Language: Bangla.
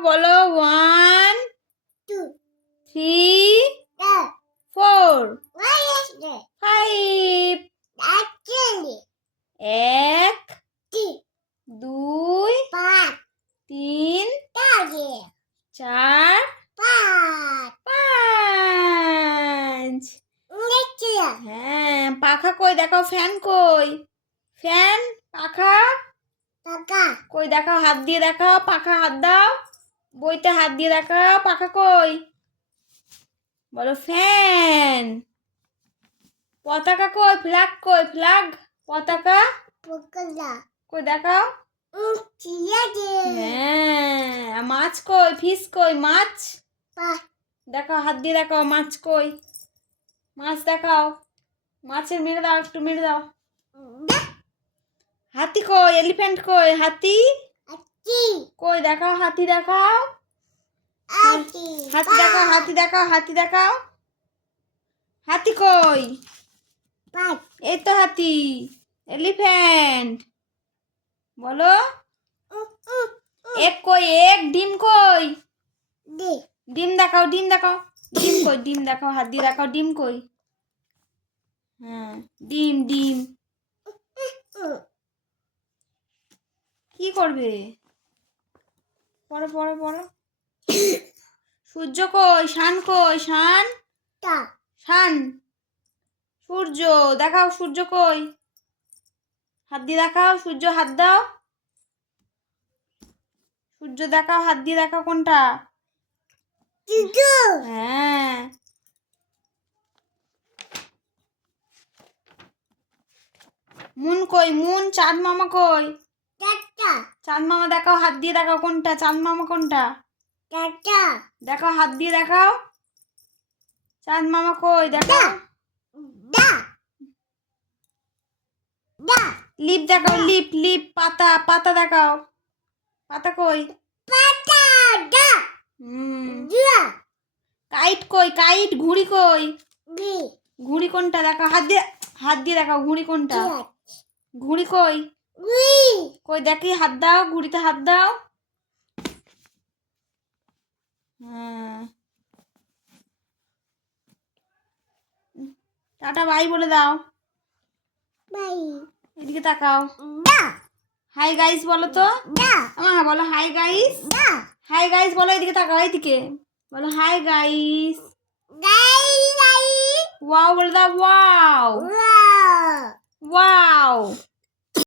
বলো 1 2 3 4 5 1 2 3 4 5 হ্যাঁ পাখা কই দেখাও ফ্যান কই ফ্যান পাখা কই দেখাও হাত দিয়ে দেখাও পাখা হাত দাও বইতে হাত দিয়ে দেখাও পাখা কই বলো ফ্যান পতাকা কই ফ্ল্যাগ পতাকা কই দেখাও হ্যাঁ মাছ কই ফিশ কই মাছ দেখাও হাত দিয়ে দেখাও মাছ কই মাছ দেখাও মাছের মেরে দাও একটু মেরে দাও হাতি কই এলিফ্যান্ট কই হাতি কই দেখাও হাতি দেখাও হাতি দেখাও হাতি কই এই তো হাতি এলিফ্যান্ট বলো এক কই এক ডিম কই ডিম দেখাও ডিম কই ডিম দেখাও হাত দিয়ে দেখাও ডিম কই হ্যাঁ ডিম কি করবে পড়ো সূর্য কই শান সূর্য দেখাও সূর্য কই হাত দিয়ে দেখাও সূর্য হাত দাও সূর্য দেখাও হাত দিয়ে দেখাও কোনটা হ্যাঁ মুন কই মুন চাঁদ মামা কই চাঁদ মামা দেখাও হাত দিয়ে দেখাও কোনটা চাঁদ মামা কোনটা দেখাও হাত দিয়ে দেখাও চাঁদ মামা কই দেখাও লিপ দেখাও লিপ পাতা দেখাও পাতা কই কাইট কই ঘুড়ি কই ঘুড়ি কোনটা দেখাও হাত দিয়ে দেখাও ঘুড়ি কোনটা ঘুড়ি কই দেখি হাত দাও ঘুড়িতে হাত দাও হ্যাঁ টাটা বাই বলে দাও এদিকে তাকাও হাই গাইস বলো তো বলো হাই গাইস বলো এদিকে তাকাও এদিকে বলো হাই গাইস ওয়াও বলে দাও ওয়াও